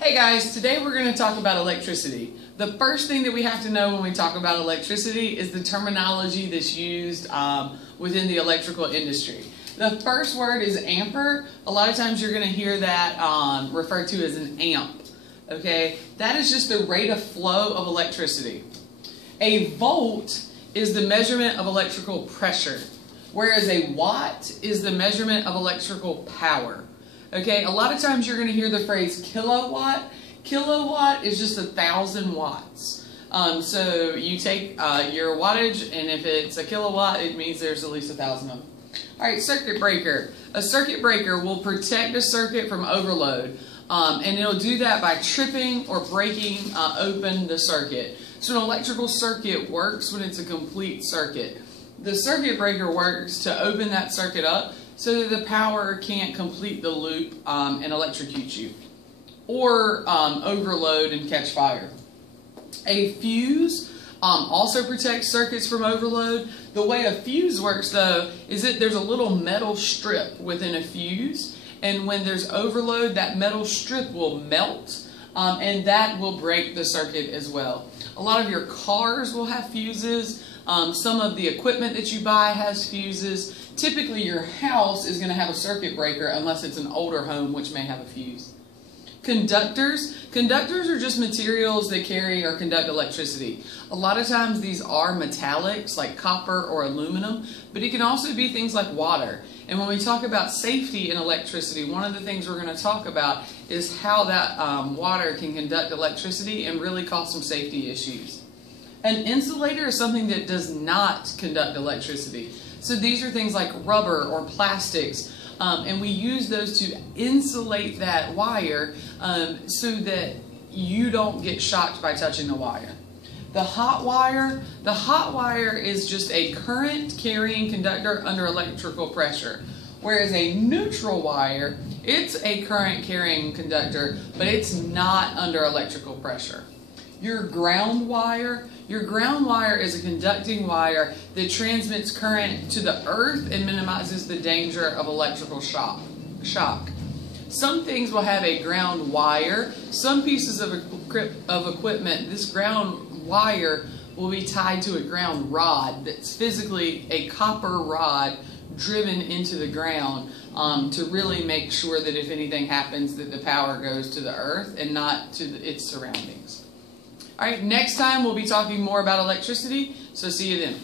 Hey guys, today we're going to talk about electricity. The first thing that we have to know when we talk about electricity is the terminology that's used within the electrical industry. The first word is ampere. A lot of times you're going to hear that referred to as an amp. Okay, that is just the rate of flow of electricity. A volt is the measurement of electrical pressure, whereas a watt is the measurement of electrical power. Okay, a lot of times you're going to hear the phrase kilowatt. Kilowatt is just 1,000 watts. So you take your wattage, and if it's a kilowatt, it means there's at least 1,000 of them. All right, circuit breaker. A circuit breaker will protect a circuit from overload, and it'll do that by tripping or breaking open the circuit. So an electrical circuit works when it's a complete circuit. The circuit breaker works to open that circuit up so that the power can't complete the loop and electrocute you, or overload and catch fire. A fuse also protects circuits from overload. The way a fuse works, though, is that there's a little metal strip within a fuse, and when there's overload, that metal strip will melt, and that will break the circuit as well. A lot of your cars will have fuses. Some of the equipment that you buy has fuses. Typically your house is going to have a circuit breaker unless it's an older home, which may have a fuse. Conductors. Conductors are just materials that carry or conduct electricity. A lot of times these are metallics like copper or aluminum, but it can also be things like water. And when we talk about safety in electricity, one of the things we're going to talk about is how that water can conduct electricity and really cause some safety issues. An insulator is something that does not conduct electricity. So these are things like rubber or plastics, and we use those to insulate that wire so that you don't get shocked by touching the wire. The hot wire is just a current carrying conductor under electrical pressure, whereas a neutral wire, it's a current carrying conductor, but it's not under electrical pressure. Your ground wire is a conducting wire that transmits current to the earth and minimizes the danger of electrical shock. Some things will have a ground wire. Some pieces of equipment, this ground wire will be tied to a ground rod that's physically a copper rod driven into the ground to really make sure that if anything happens that the power goes to the earth and not to its surroundings. All right, next time we'll be talking more about electricity, so see you then.